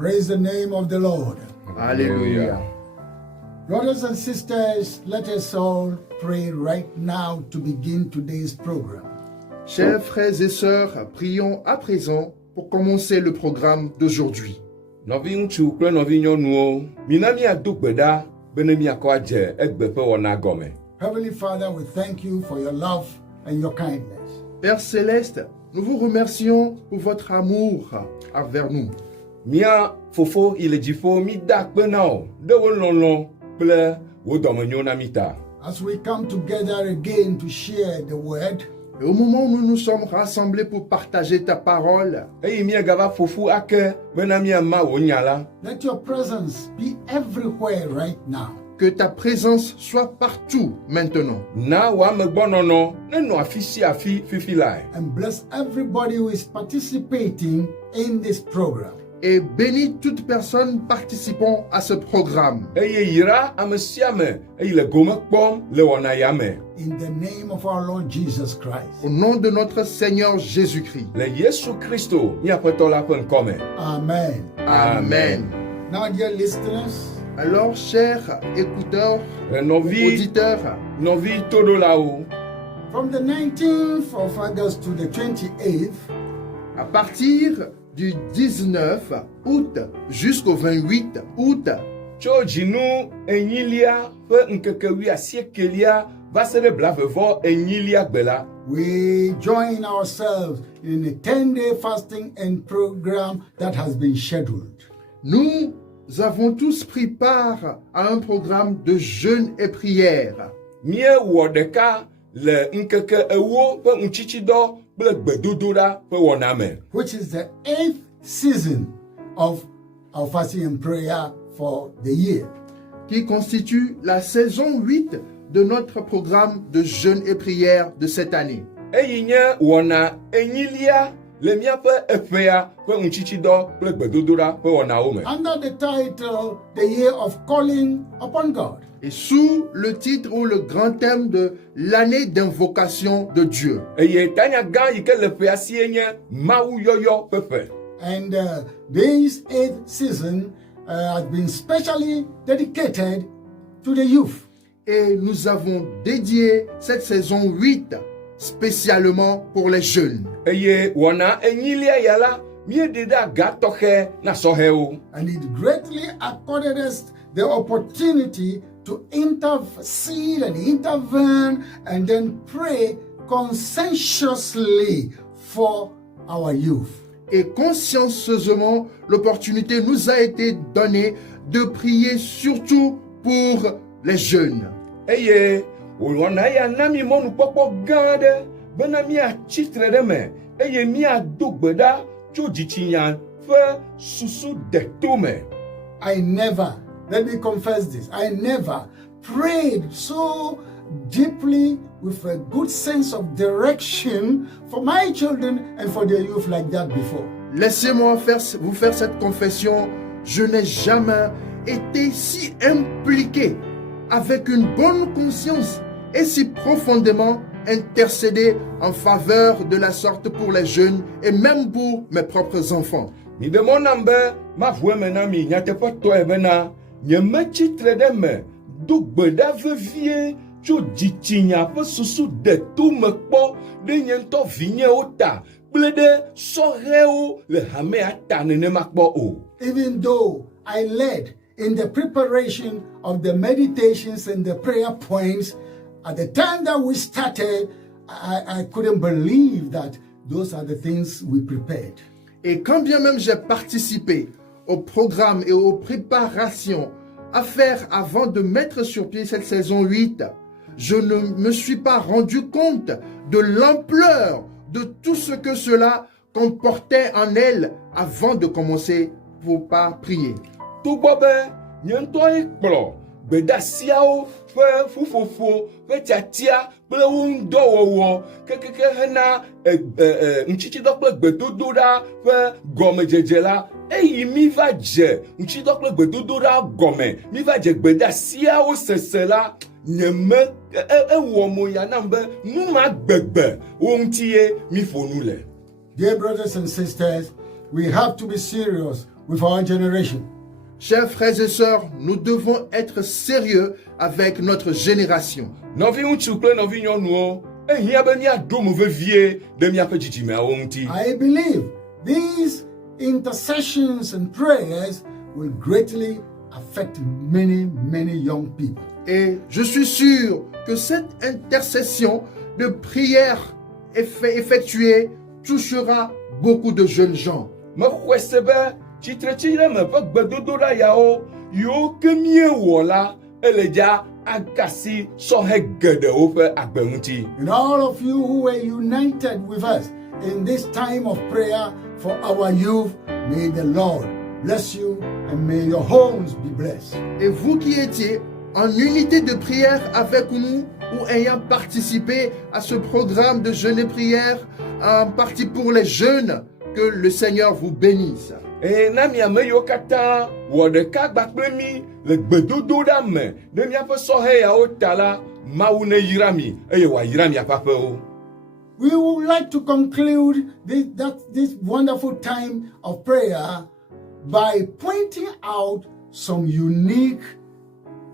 Praise the name of the Lord. Alléluia. Brothers and sisters, let us all pray right now to begin today's program. Chers frères et sœurs, prions à présent pour commencer le programme d'aujourd'hui. Nɔvi ŋutsu kple nɔvi nyɔnuwo, mina míado gbe ɖa bene míakɔ adze egbe ƒe wɔna gɔme. Heavenly Father, we thank you for your love and your kindness. Père céleste, nous vous remercions pour votre amour envers nous. Mía fofo yi le dziƒo, mída akpe na wo ɖe wo lɔlɔ̃ kple wo dɔmenyo na mí ta. As we come together again to share the word, Et au moment où nous nous sommes rassemblés pour partager ta parole, Eyi míagava ƒoƒu ake bena míama wò nya la. let your presence be everywhere right now. que ta présence soit partout maintenant. Na wò amegbɔnɔnɔ nenɔ afi sia afi fifi lae. And bless everybody who is participating in this program. Et bénis toute personne participant à ce programme. Eye yra ame sia ame eyi le gome kpɔm le wɔna ya me. In the name of our Lord Jesus Christ. Au nom de notre Seigneur Jésus-Christ. Le Yesu Kristo míaƒetɔ la ƒe ŋkɔme. Amen. Amen. Now, dear listeners, Alors, chers écouteurs, Nɔvi auditeurs, toɖolawo, from the 19th of August to the 28th, à partir du 19 août jusqu'au 28 août, tso dzinu enyilia ƒe ŋkeke 19 va se ɖe blavevɔ enyilia gbe la, we join ourselves in a 10-day fasting and program that has been scheduled. nous avons tous pris part à un programme de jeûne et prière. míewɔ ɖeka le ŋkeke ewo ƒe ŋutsitsidɔ kple gbedodoɖa ƒe wɔna me, Which is the 8th season of our fasting and prayer for the year. qui constitue la saison 8 de notre programme de jeûne et prière de cette année. eyi nye wɔna enyilia le míaƒe eƒea ƒe ŋutsitsidɔ kple gbedodoɖa ƒe wɔnawo me. Under the title, The Year of Calling Upon God. Et sous le titre ou le grand thème de l'année d'invocation de Dieu. Eye tanya gã yi ke le ƒea sie nye Mawuyɔyɔ ƒe ƒe. And this 8th season has been specially dedicated to the youth. Et nous avons dédié cette saison 8 spécialement pour les jeunes. Eye wɔna enyilia ya la, míeɖe ɖe aga tɔxɛ na sɔhɛwo. And it greatly accorded us the opportunity to intercede and intervene and then pray conscientiously for our youth. Et consciencieusement, l'opportunité nous a été donnée de prier surtout pour les jeunes. Eye wɔna ya na mí mɔnukpɔkpɔ gã aɖe bena míatsitre ɖe me eye míado gbe ɖa tso dzitsinya ƒe susu deto me. Let me confess this, I never prayed so deeply with a good sense of direction for my children and for their youth like that before. Laissez-moi vous faire cette confession. Je n'ai jamais été si impliqué avec une bonne conscience et si profondément intercédé en faveur de la sorte pour les jeunes et même pour mes propres enfants. Midemɔnam be maʋu eme na mi nyateƒetɔe bena nyemetsitre ɖe me do gbe ɖa vevie tso dzitsinya ƒe susu deto me kpɔ ɖe nye ŋutɔ vinyewo ta kple ɖe sɔhɛwo le hamea ta nenema kpɔ o. Even though I led in the preparation of the meditations and the prayer points, at the time that we started, I couldn't believe that those are the things we prepared. Et quand bien même j'ai participé au programme et aux préparations à faire avant de mettre sur pied cette saison 8, je ne me suis pas rendu compte de l'ampleur de tout ce que cela comportait en elle avant de commencer par prier. Togbɔ be nye ŋutɔ ye kplɔ gbedasiawo ƒe ƒuƒoƒo ƒe tiatia kple wo ŋudɔwɔwɔ kekeke hena ŋutsitsidɔ kple gbedodoɖa ƒe gɔmedzedze la, eyi mi va dze ŋutsitsidɔ kple gbedodoɖa gɔme, mi va dze gbedasiawo sese la, nyeme ewɔ moya nam be nu ma gbegbe wo ŋuti ye mi ƒo nu le. Dear brothers and sisters, we have to be serious with our generation. Chers frères et sœurs, nous devons être sérieux avec notre génération. Nɔvi ŋutsu kple nɔvi nyɔnuwo, ehia be míaɖo mo vevie ɖe míaƒe dzidzimeawo ŋuti. I believe these intercessions and prayers will greatly affect many young people. Et je suis sûr que cette intercession de prière effectuée touchera beaucoup de jeunes gens. Mexɔe se be tsitretsi ɖe me ƒe gbedodoɖa yawo yiwo ke míewɔ la, ele dza agasi sɔhe geɖewo ƒe agbe ŋuti. And all of you who were united with us in this time of prayer for our youth, may the Lord bless you and may your homes be blessed. Et vous qui étiez en unité de prière avec nous ou ayant participé à ce programme de jeûne et prière, en partie pour les jeunes, que le Seigneur vous bénisse. Na miame yiwo katã wɔ ɖeka gba kple mí le gbedodoɖa me ɖe míaƒe sɔhe yawo ta la, Mawu neyra mi eye wòayra miaƒe aƒewo. We would like to conclude this wonderful time of prayer by pointing out some unique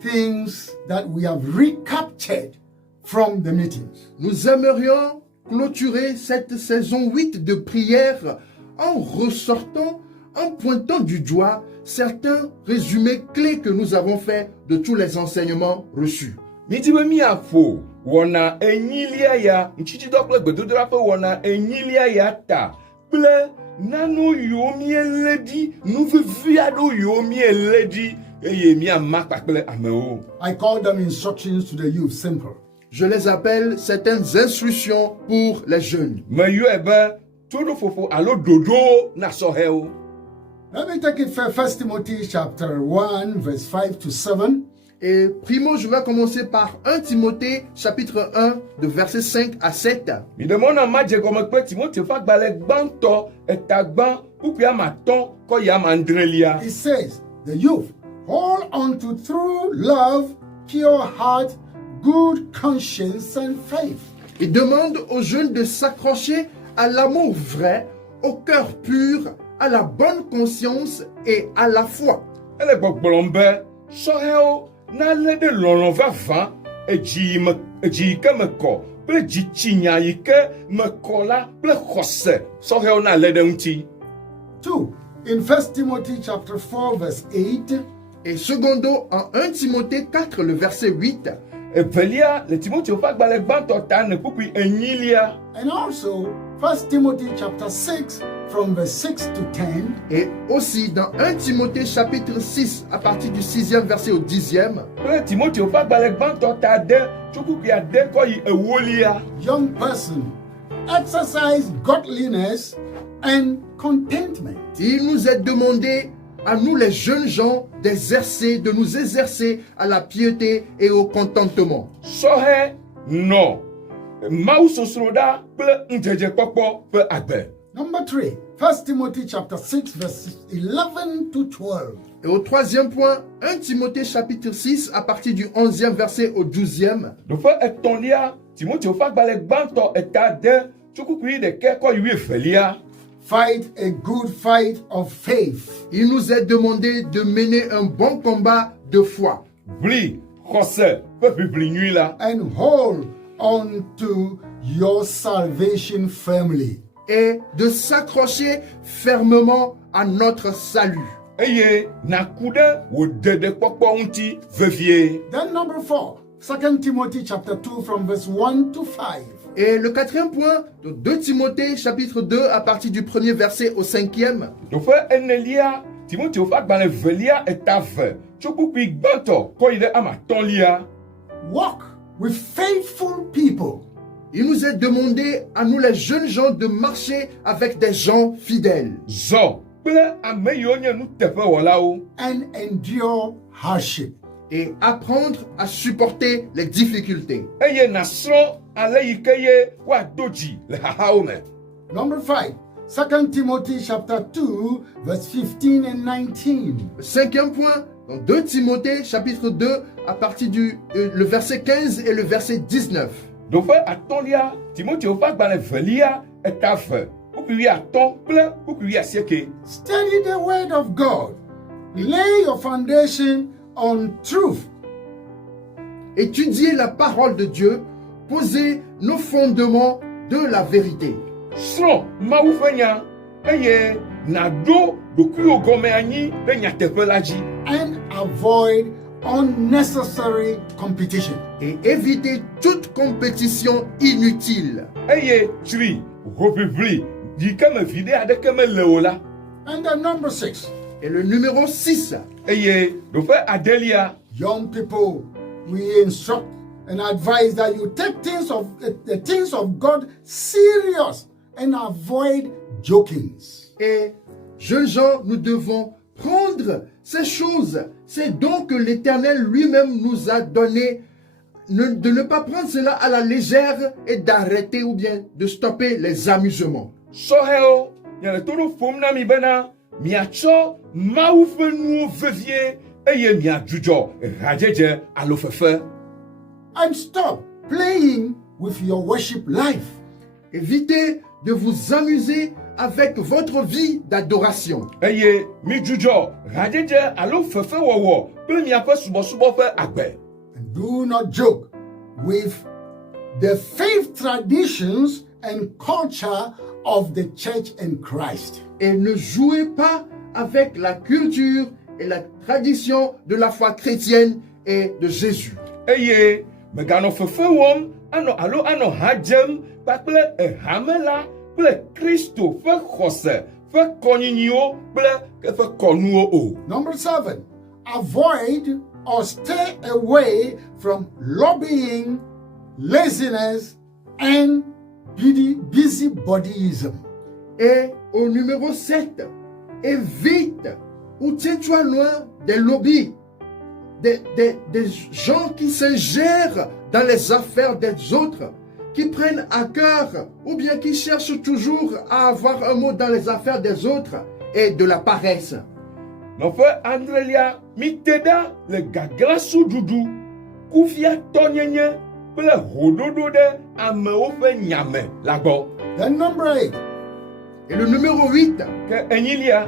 things that we have recaptured from the meetings. Nous aimerions clôturer cette saison 8 de prière en ressortant, en pointant du doigt certains résumés clés que nous avons faits de tous les enseignements reçus. Midi be míaƒo wɔna enyilia ya, ŋtitsidɔ kple gbedodoɖa ƒe wɔna enyilia ya ta kple nano yiwo míelé ɖi, nuvivi aɖewo yiwo míelé ɖi eye míama kpakple amewo. I call them instructions to the youth, simple. Je les appelle certaines instructions pour les jeunes. Meyɔe be toɖoƒoƒo alo ɖoɖo na sɔhewo. Let me take it for 1 Timothy chapter 1, verse 5 to 7. Et primo, je vais commencer par 1 Timothée chapitre 1 de versets 5 à 7. Midemɔna madze gɔme kple Timoteo ƒe agbalẽ gbãtɔ etagbã kpukpui amatɔ̃ kɔ yi amandrelia. It says, the youth, hold on to true love, pure heart, good conscience and faith. Il demande aux jeunes de s'accrocher à l'amour vrai, au cœur pur, à la bonne conscience et à la foi. Ele gbɔgblɔm be sɔhewo nalé ɖe lɔlɔ̃ vavã edzi yi ke mekɔ kple dzitsinya yi ke mekɔ la kple xɔse sɔhewo nalé ɖe ŋuti. 2. In 1 Timothy chapter 4, verse 8. Et secondo, en 1 Timothée 4, le verset 8. Evelia le Timoteo ƒe agbalẽ gbãtɔ ta ne kpukpui enyilia. And also 1 Timothy chapter 6, from verse 6 to 10. Et aussi dans 1 Timothée chapitre 6, à partir du 6e verset au 10e. Kple Timoteo ƒe agbalẽ gbãtɔ ta de tso kpukpui ade kɔ yi ewolia. Young person, exercise godliness and contentment. Il nous est demandé à nous les jeunes gens de nous exercer à la piété et au contentement. Sɔhe nɔ Mawu sosroɖa kple ŋdzedzekpɔkpɔ ƒe agbe. Number 3, 1 Timothy chapter 6, verses 11 to 12. Et au troisième point, 1 Timothée chapitre 6 à partir du 11e verset au 12e. Ɖoƒe etɔ̃lia, Timoteo ƒe agbalẽ gbãtɔ eta de tso kpukpui ɖeke kɔ yi wuievelia. Fight a good fight of faith. Il nous est demandé de mener un bon combat de foi. Bli xɔse ƒe ʋiʋli nyui la. And hold on to your salvation firmly. Et de s'accrocher fermement à notre salut. Eye naku ɖe wò ɖeɖekpɔkpɔ ŋuti vevie. Then number 4, 2 Timothy chapter 2, from verse 1 to 5. Et le quatrième point, de 2 Timothée chapitre 2 à partir du premier verset au 5e. Ɖoƒe enelia, Timoteo ƒe agbalẽ velia eta ve tso kpukpui gbãtɔ kɔ yi ɖe amatɔ̃lia. Walk with faithful people. Il nous est demandé à nous les jeunes gens de marcher avec des gens fidèles. Zɔ kple ame yiwo nye nuteƒewɔlawo. And endure hardship. Et apprendre à supporter les difficultés. Eye nasrɔ̃ ale yi ke ye woado dzi le xaxawo me. Number 5, 2 Timothy chapter 2, verse 15 and 19. Le cinquième point, dans 2 Timothée chapitre 2 à partir du le verset 15 et le verset 19. Ɖoƒe atɔ̃lia, Timoteo ƒe agbalẽ velia eta ve wokui atɔn kple wokui asieke. Study the word of God. Lay your foundation on truth. Étudier la parole de Dieu, poser nos fondements de la vérité. Srɔ̃ Mawu ƒe nya eye nàɖo ɖokuiwò gɔme anyi ɖe nyateƒe la dzi. And avoid unnecessary competition. Et éviter toute compétition inutile. Eye tsri hoʋiʋli yi ke me viɖe aɖeke mele o la. And then number 6. Et le numéro 6, Eye ɖoƒe adelia, Young people, we instruct and advise that you take the things of God serious and avoid jokings. et jeunes gens, nous devons prendre ces choses, ces dons que l'Éternel lui-même nous a donnés, de ne pas prendre cela à la légère et d'arrêter ou bien de stopper les amusements. sɔhɛwo nye le to ɖo ƒom na mi bena miatsɔ Mawu ƒe nuwo vevie eye miadzudzɔ hadzedze alo fefe. And stop playing with your worship life. Évitez de vous amuser avec votre vie d'adoration. Eye midzudzɔ hadzedze alo fefewɔwɔ kple miaƒe subɔsubɔ ƒe agbe. And do not joke with the faith traditions and culture of the church and Christ. Et ne jouez pas avec la culture et la tradition de la foi chrétienne et de Jésus. Eye meganɔ fefe wɔm alo anɔ ha dzem kpakple ehame la kple Kristo ƒe xɔse ƒe kɔnyinyiwo kple eƒe kɔnuwo o. Number 7, avoid or stay away from lobbying, laziness, and busybodyism. Et au numéro 7, évite ou tiens-toi loin des lobbies, des gens qui s'ingèrent dans les affaires des autres, qui prennent à cœur ou bien qui cherchent toujours à avoir un mot dans les affaires des autres et de la paresse. Nɔƒe adrelia, mite ɖa le gaglasoɖuɖu, kuviatɔnyenye kple hoɖoɖo ɖe amewo ƒe nyame la gbɔ. Then number 8, Et le numéro 8, Ke enyilia,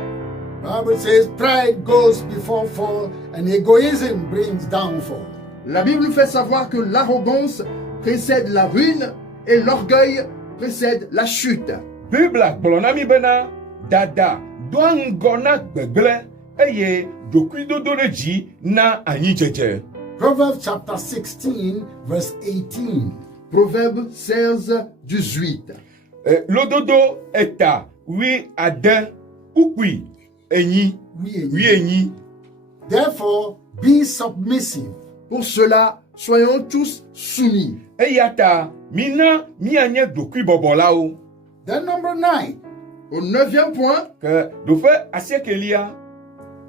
Bible says pride goes before fall and egoism brings downfall. la Bible nous fait savoir que l'arrogance précède la ruine et l'orgueil précède la chute. Bibla gblɔ na mi bena dada doa ŋgɔ na gbegblẽ eye ɖokuidodo ɖe dzi na anyidzedze. Proverbs chapter 16 verse 18. Proverbe 16, 18. Lododo eta wi ade ukui enyi wi enyi. Therefore be submissive. Pour cela, soyons tous soumis. Eya ta mina mianye ɖokuibɔbɔlawo. Then number 9, Au 9e point, Ke ɖoƒe asiekelia,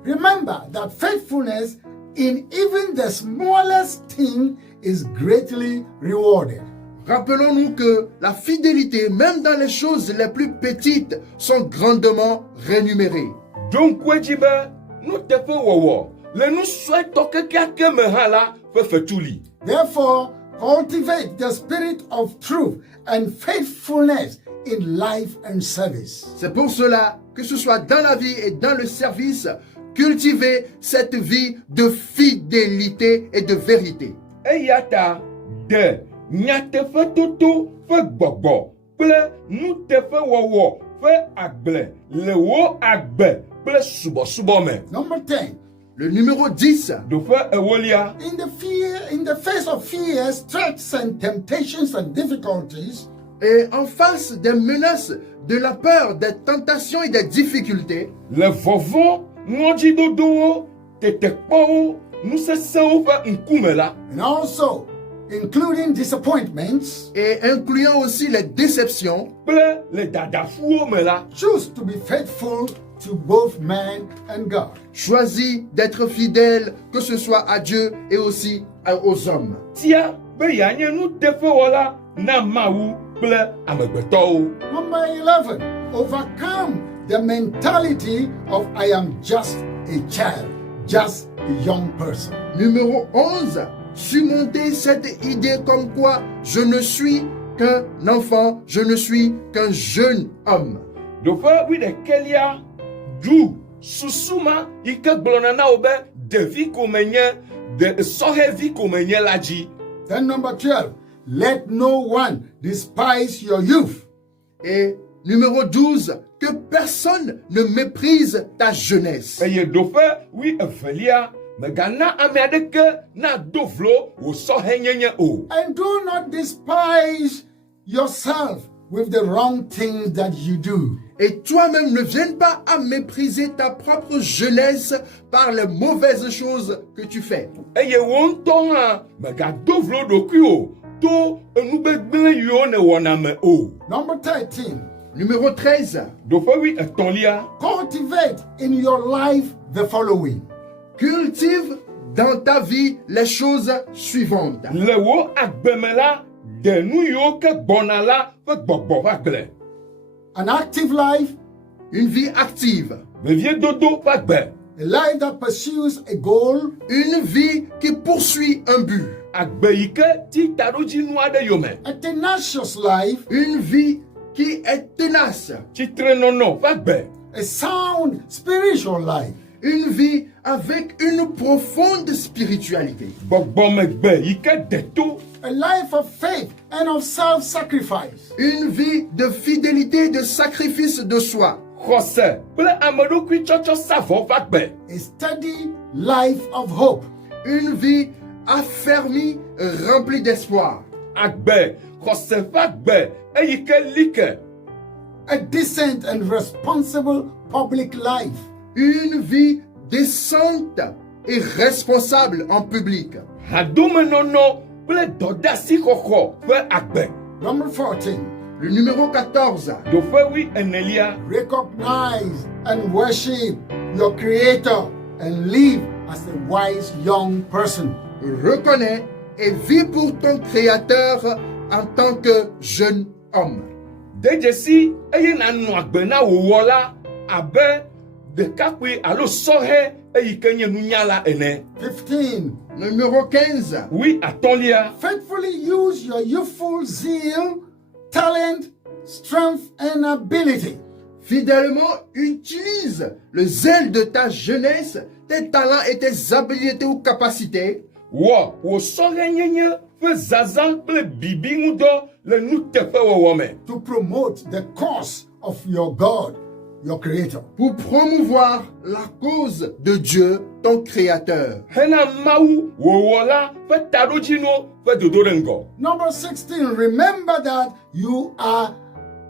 remember that faithfulness in even the smallest thing is greatly rewarded. rappelons-nous que la fidélité, même dans les choses les plus petites, sont grandement rémunérées. donkue dzi be nuteƒe wɔwɔ le nu suetɔ kekeake me hã la ƒe fetu li. Therefore, cultivate the spirit of truth and faithfulness in life and service. C'est pour cela que ce soit dans la vie et dans le service, cultivez cette vie de fidélité et de vérité. Eya ta de nyateƒetoto ƒe gbɔgbɔ kple nuteƒewɔwɔ ƒe agble le wo agbe kple subɔsubɔ me. Number 10, Le numéro 10, Ɖoƒe ewolia, in the face of fears, threats, and temptations and difficulties, et en face des menaces, de la peur, des tentations et des difficultés, le vɔvɔ ŋɔdzidodowo tetekpɔwo nusesẽwo ƒe ŋkume la, and also including disappointments, et incluant aussi les déceptions, kple le dadaƒuwo me la, choose to be faithful to both man and God. choisis d'être fidèle, que ce soit à Dieu et aussi aux hommes. tia be yeanye nuteƒewɔla na Mawu kple amegbetɔwo. Number 11, overcome the mentality of I am just a child, just a young person. Numéro 11, surmonter cette idée comme quoi je ne suis qu'un enfant, je ne suis qu'un jeune homme. Do fe wi de kelia du susuma ike gblɔna na wo be ɖevi ko menye de sɔhevi ko menye la dzi. Then number 12, let no one despise your youth. Et numéro 12, que personne ne méprise ta jeunesse. Eye do fe wi evelia megana ame aɖeke na do vlo wo sɔhenyenye o. And do not despise yourself with the wrong things that you do. Et toi-même ne viennes pas à mépriser ta propre jeunesse par les mauvaises choses que tu fais. Eye wo ŋutɔ hã megado vlo ɖokui o to enugbegblẽ yiwo ne wɔna me o. Number 13, Numéro 13, Do fe wi etɔ̃lia cultivate in your life the following. cultive dans ta vie les choses suivantes. le wo agbeme la de nu yiwo ke gbɔna la ƒe gbɔgbɔ ƒe agble. An active life, Une vie active, Veviedodo ƒe agbe. a life that pursues a goal, une vie qui poursuit un but, Agbe yi ke ti taɖodzinu aɖe yome. a tenacious life, une vie qui est tenace, Tsitrenɔnɔ ƒe agbe. a sound spiritual life, une vie avec une profonde spiritualité, Gbɔgbɔmegbe yi ke de to. a life of faith and of self-sacrifice, une vie de fidélité, de sacrifice de soi, Xɔse kple ameɖokuitsɔtsɔ sa vɔ ƒe agbe. a steady life of hope, une vie affermie, remplie d'espoir, Agbe xɔse ƒe agbe eyi ke li ke. a decent and responsible public life, une vie décente et responsable en public. Hadomenɔnɔ kple dɔdeasixɔxɔ ƒe agbe. Number 14, Le numéro 14, Do fe wi enelia. recognize and worship your Creator and live as a wise young person. reconnais et vis pour ton Créateur en tant que jeune homme. Dedzesi eye nanɔ agbe na wòwɔ la abe ɖekakpui alo sɔhe eyi ke nye nunyala ene. 15, Numéro 15, Wi atɔ̃lia. faithfully use your youthful zeal, talent, strength, and ability fidèlement utilise le zèle de ta jeunesse, tes talents et tes habiletés ou capacités Wɔ wò sɔhenyenye ƒe zazã kple bibi ŋu dɔ le nuteƒewɔwɔ me. to promote the cause of your God, your Creator. pour promouvoir la cause de Dieu, ton Créateur. Hena Mawu wòwɔ la ƒe taɖodzinu ƒe dodoɖeŋgɔ. Number 16, remember that you are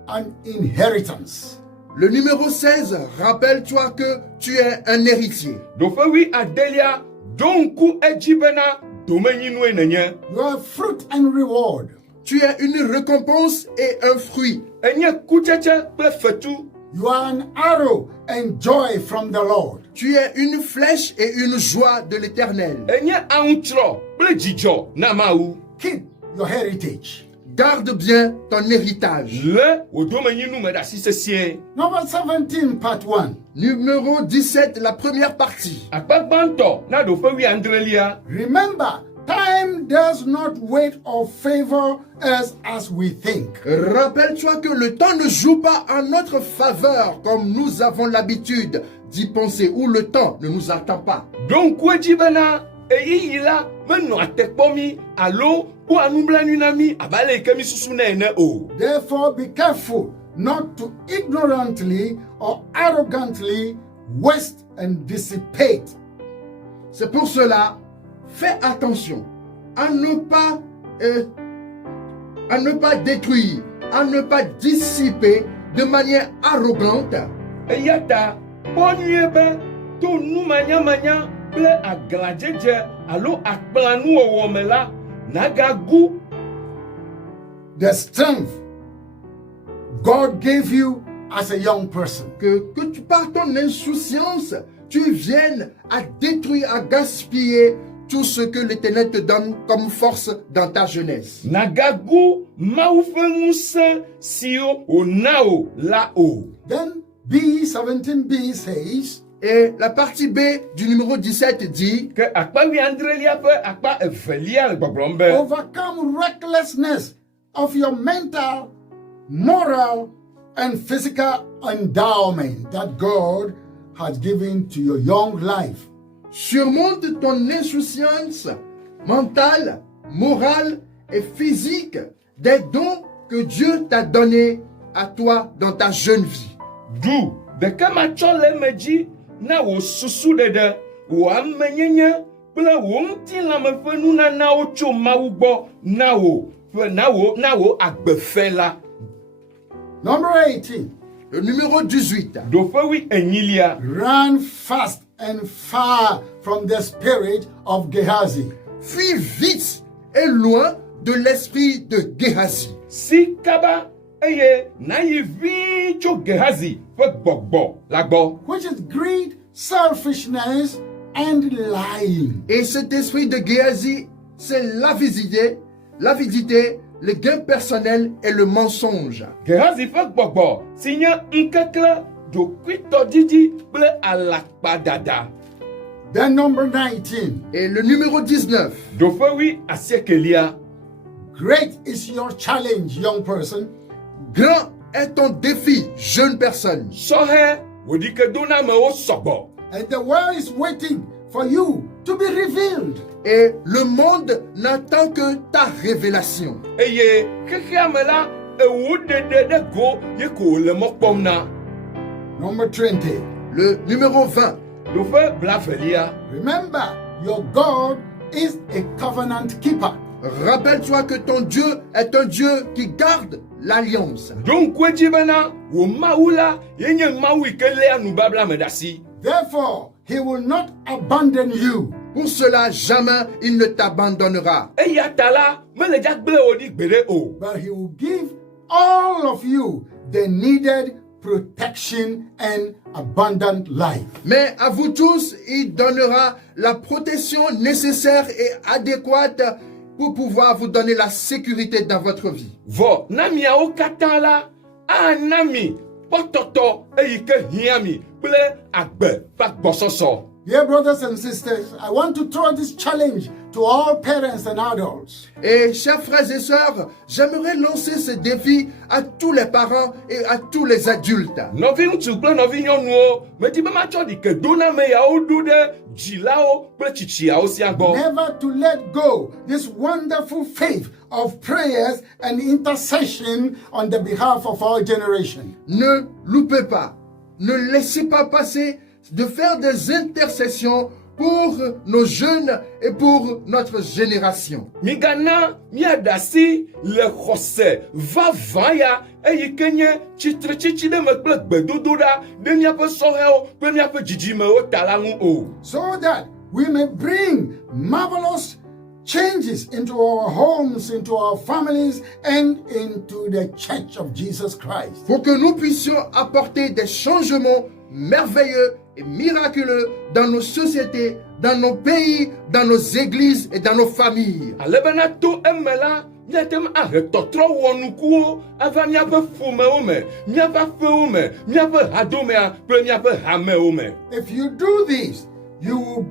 an inheritance. Le numéro 16, rappelle-toi que tu es un héritier. Do fe wi adelia do ŋku edzi bena domenyinue nenye. You are fruit and reward. Tu es une récompense et un fruit. Enye kutsetse kple fetu. You are an arrow and joy from the Lord. Tu es une flèche et une joie de l'Éternel. Enye aŋutrɔ kple dzidzɔ na Mawu. Keep your heritage. Garde bien ton héritage. Le wò domenyinu me ɖe asi sesĩe. Number 17, part 1. Numéro 17, la première partie. Akpagbãtɔ na do fe wi adrelia. Remember, time does not wait or favor us as we think. Rappelle-toi que le temps ne joue pas en notre faveur comme nous avons l'habitude d'y penser, ou le temps ne nous attend pas. Do ŋku edzi bena eyiyi la menɔ atekpɔ mi alo kpɔ anublanui na mi abe ale yi ke mi susu nɛ ene o. Therefore, be careful not to ignorantly or arrogantly waste and dissipate. C'est pour cela, fais attention à ne pas détruire, à ne pas dissiper de manière arrogante. Eya ta kpɔ nyuie be to numanyamanya kple aglãdzedze alo akplãnuwɔwɔ me la nagagu The strength God gave you as a young person. Que tu par ton insouciance, tu viennes à détruire, à gaspiller tout ce que l'Éternel te donne comme force dans ta jeunesse. nagagu Mawu ƒe ŋusẽ siwo wòna wò la o. Then B, 17b says, Et la partie B du numéro 17 dit, Ke akpa wi adrelia ƒe akpa evelia le gbɔgblɔm be overcome recklessness of your mental, moral, and physical endowment that God has given to your young life. Surmonte ton insouciance mentale, morale et physique des dons que Dieu t'a donnés à toi dans ta jeune vie. Du ɖeke matsɔ le eme dzi na wò susu ɖeɖe, wò amenyenye kple wò ŋutilãme ƒe nunanawo tso Mawu gbɔ na wò agbefɛ la. Number 18. Le numéro 18. Ɖoƒe 18. Run fast and far from the spirit of Gehazi. Fuis vite et loin de l'esprit de Gehazi. Si kaba eye nayi ʋĩi tso Gehazi ƒe gbɔgbɔ la gbɔ. Which is greed, selfishness, and lying. Et cet esprit de Gehazi, c'est l'avidité, le gain personnel et le mensonge. Gehazi ƒe gbɔgbɔ si nye ŋkeklẽ, ɖokuitɔdidi kple alakpadada. Then number 19. Et le numéro 19. Ɖoƒe 19. Great is your challenge, young person. Grand est ton défi, jeune personne. Sɔhɛ wòɖike dona amewo sɔgbɔ. And the world is waiting for you to be revealed. Et le monde n'attend que ta révélation. Eye xexea me la ewo ɖeɖe ɖe go ye ko wòle mɔ kpɔm na. Number 20. Le numéro 20. Ɖoƒe 20. Remember, your God is a covenant keeper. Rappelle-toi que ton Dieu est un Dieu qui garde l'alliance. Ɖo ŋku edzi bena wò Mawu la yenye Mawu yi ke léa nubabla me ɖe asi. Therefore, he will not abandon you. Pour cela, jamais il ne t'abandonnera. Eya ta la mele dza gble wò ɖi gbeɖe o. But he will give all of you the needed protection and abundant life. Mais à vous tous, il donnera la protection nécessaire et adéquate pour pouvoir vous donner la sécurité dans votre vie. Vɔ na miawo katã la ana mi kpɔtɔtɔ eyi ke hiã mi kple agbe ƒe agbɔsɔsɔ. Dear brothers and sisters, I want to throw this challenge to all parents and adults. Et chers frères et sœurs, j'aimerais lancer ce défi à tous les parents et à tous les adultes. Nɔvi ŋutsu kple nɔvi nyɔnuwo, medi be matsɔ ɖike do na ame yawo ɖo ɖe dzilawo kple tsitsiawo sia gbɔ. Never to let go this wonderful faith of prayers and intercession on the behalf of our generation. Ne loupez pas, ne laissez pas passer de faire des intercessions pour nos jeunes et pour notre génération. Migana miaɖe asi le xɔse vavã ya eyi ke nye tsitretsitsi ɖe me kple gbedodoɖa ɖe miaƒe sɔhɛwo kple miaƒe dzidzimewo ta la ŋu o. So that we may bring marvelous changes into our homes, into our families, and into the church of Jesus Christ. Pour que nous puissions apporter des changements merveilleux et miraculeux dans nos sociétés, dans nos pays, dans nos églises et dans nos familles. Ale bena to eme la miate me ahe tɔtrɔ wɔ nukuwo ava miaƒe ƒomewo me, miaƒe aƒewo me, miaƒe hadomea kple miaƒe hamewo me. If you do this, you will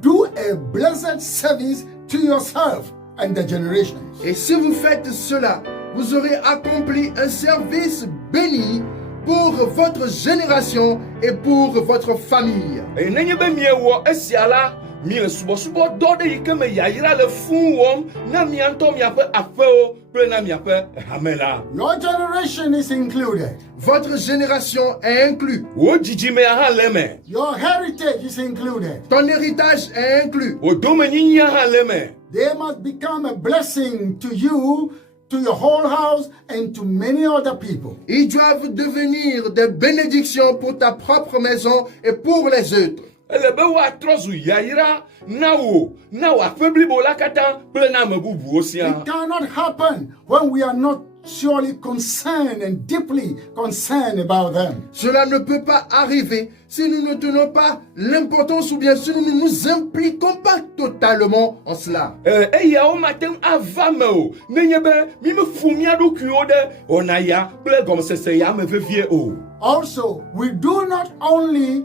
do a blessed service to yourself and the generations. Et si vous faites cela, vous aurez accompli un service béni pour votre génération et pour votre famille. Eye nenye be miewɔ esia la, mie subɔsubɔ dɔ ɖe yi ke me yayra le fũu wɔm na mia ŋutɔ miaƒe aƒewo kple na miaƒe hame la. Your generation is included. Votre génération est inclus. Wò dzidzimea hã le me. Your heritage is included. Ton héritage est inclus. Wò domenyinyia hã le me. They must become a blessing to you, to your whole house, and to many other people. Ils doivent devenir des bénédictions pour ta propre maison et pour les autres. Ele be woatrɔ zu yayra na wò aƒe blibo la katã kple na ame bubuwo sia. It cannot happen when we are not surely concerned and deeply concerned about them. Cela ne peut pas arriver si nous ne tenons pas l'importance ou bien si nous ne nous impliquons pas totalement en cela. Eyawo mate ŋu ava me o, nenye be mi me fu mia ɖokuiwo ɖe wɔnaya kple gɔmesese ya me vevie o. Also, we do not only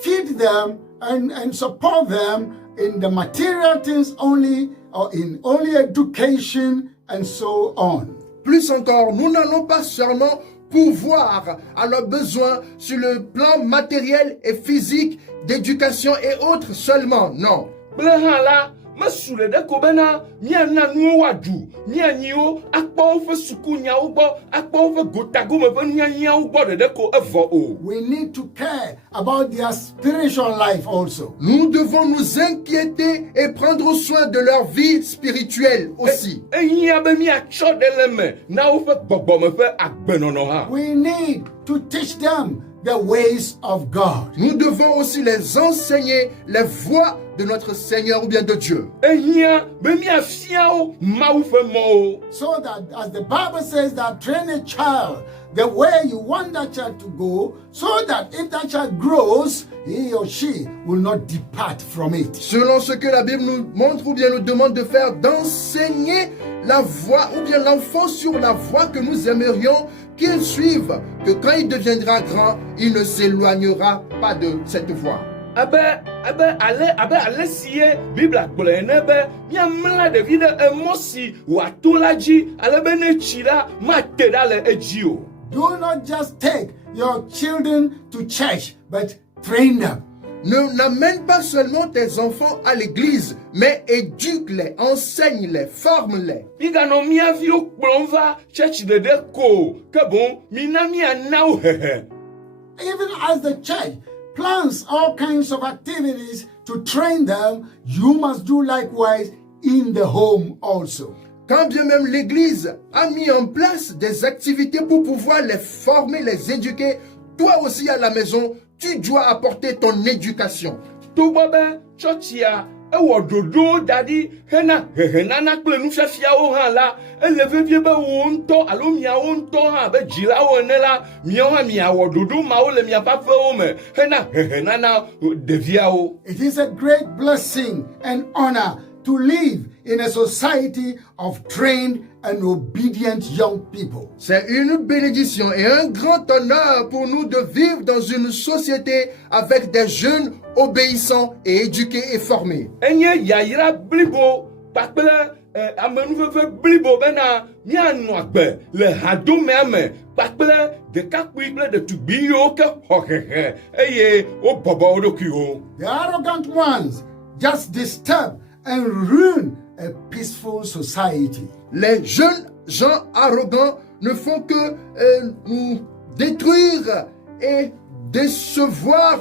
feed them and support them in the material things only, or in only education and so on. Plus encore, nous n'allons pas seulement pourvoir à leurs besoins sur le plan matériel et physique, d'éducation et autres seulement. Non. Ble hã la, mesu le ɖe ko bena míana nuwo woaɖu, míanyiwo akpɔ woƒe sukunyawo gbɔ, akpɔ woƒe gotagome ƒe nunyanyawo gbɔ ɖeɖe ko evɔ o. We need to care about their spiritual life also. Nous devons nous inquiéter et prendre soin de leur vie spirituelle aussi. Ehiã be míatsɔ ɖe le me na woƒe gbɔgbɔme ƒe agbenɔnɔ hã. We need to teach them the ways of God. Nous devons aussi les enseigner les voies de notre Seigneur ou bien de Dieu. Ehiã be míafia wo Mawu ƒe mɔwo. So that, as the Bible says, that train a child the way you want that child to go, so that if that child grows, he or she will not depart from it. Selon ce que la Bible nous montre ou bien nous demande de faire, d'enseigner la voie ou bien l'enfant sur la voie que nous aimerions qu'il suive, que quand il deviendra grand, il ne s'éloignera pas de cette voie. Ale si ye Biblia gblɔe ene be míamla ɖevi ɖe emɔ si wòato la dzi ale be ne tsi la mate ɖa le edzi o. Do not just take your children to church, but train them. Ne n'amène pas seulement tes enfants à l'église, mais éduque-les, enseigne-les, forme-les. Míganɔ mía viwo kplɔm va tsɛtsi ɖeɖe ko ke boŋ mina míana wo hehe. Even as the church plans all kinds of activities to train them, you must do likewise in the home also. Quand bien même l'Église a mis en place des activités pour pouvoir les former, les éduquer, toi aussi à la maison, tu dois apporter ton éducation. Togbɔ be tsɔtsia ewɔ ɖoɖowo da ɖi hena hehenana kple nufiafiawo hã la, ele vevie be wo ŋutɔ alo miawo ŋutɔ hã be dzilawo ene la, miawo hã miawɔ ɖoɖo mawo le miaƒe aƒewo me hena hehenana ɖeviawo. It is a great blessing and honor to live in a society of trained and obedient young people. C'est une bénédiction et un grand honneur pour nous de vivre dans une société avec des jeunes obéissants et éduqués et formés. Enye yayra blibo kpakple amenuveve blibo bena míanɔ agbe le hadomea me kpakple ɖekakpui kple ɖetugbi yiwo ke xɔ hehe eye wobɔbɔ wo ɖokuiwo. The arrogant ones just disturb and ruin a peaceful society. Les jeunes gens arrogants ne font que nous détruire et décevoir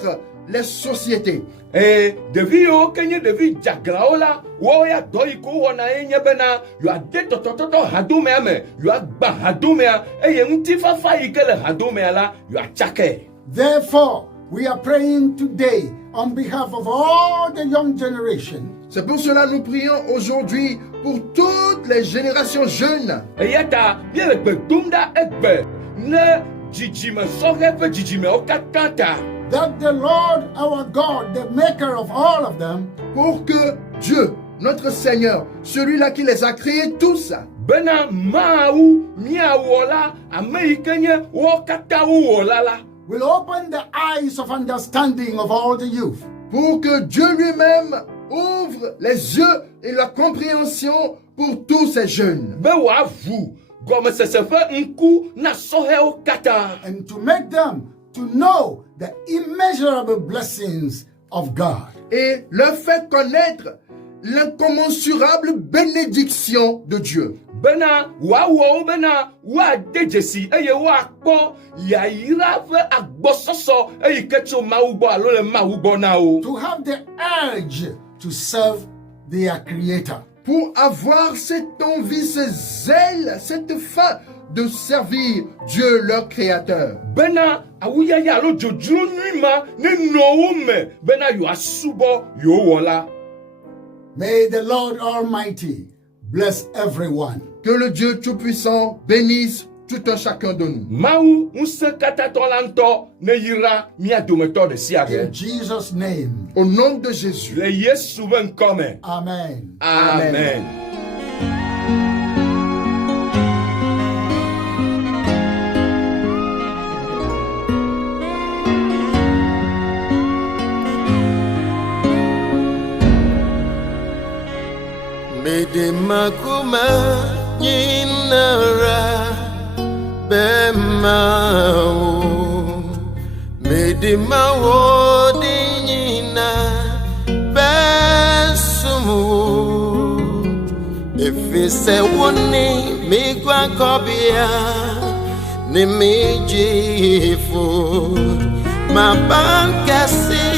les sociétés. Ɖevi yiwo ke nye ɖevi dzaglawo la, woawo ya dɔ yi ko wɔna ye nye bena yewoade tɔtɔtɔtɔ hadomea me, yewoagba hadomea eye ŋutifafa yi ke le hadomea la yewoatsakɛ. Therefore, we are praying today on behalf of all the young generation. C'est pour cela que nous prions aujourd'hui pour toutes les générations jeunes. Eya ta míele gbe dom ɖa egbe ne dzidzime sɔhɛ ƒe dzidzimewo katã ta. That the Lord our God, the maker of all of them, Pour que Dieu, notre Seigneur, celui-là qui les a créés tous, Bena Mawu miawɔ la ame yi ke nye wo katã wowɔ la, will open the eyes of understanding of all the youth. pour que Dieu lui-même ouvre les yeux et la compréhension pour tous ces jeunes. be wòavu gɔmesese ƒe ŋku na sɔhɛwo katã. And to make them to know the immeasurable blessings of God. Et leur faire connaître l'incommensurable bénédiction de Dieu. Bena wòawɔ wo bena woade dzesi eye woakpɔ yayra ƒe agbɔsɔsɔ eyi ke tso Mawu gbɔ alo le Mawu gbɔ na wo. To have the urge to serve their Creator. Pour avoir cette envie, ce zèle, cette faim de servir Dieu leur Créateur. Bena awuyaya alo dzodzro nyui ma ne nɔ wo me bena yewoasubɔ yewowɔ la. May the Lord Almighty bless everyone. Que le Dieu Tout-Puissant bénisse tout un chacun de nous. Mawu ŋusẽkatãtɔ la ŋutɔ ne yra mía dometɔ ɖe sia ɖe. In Jesus' name. Au nom de Jésus. Le Yesu ƒe ŋkɔ me. Amen. Amen. Mede makuma nyinara bemao medimao dinyina besumu efise woni migwa kobia ni mijifu mabankasi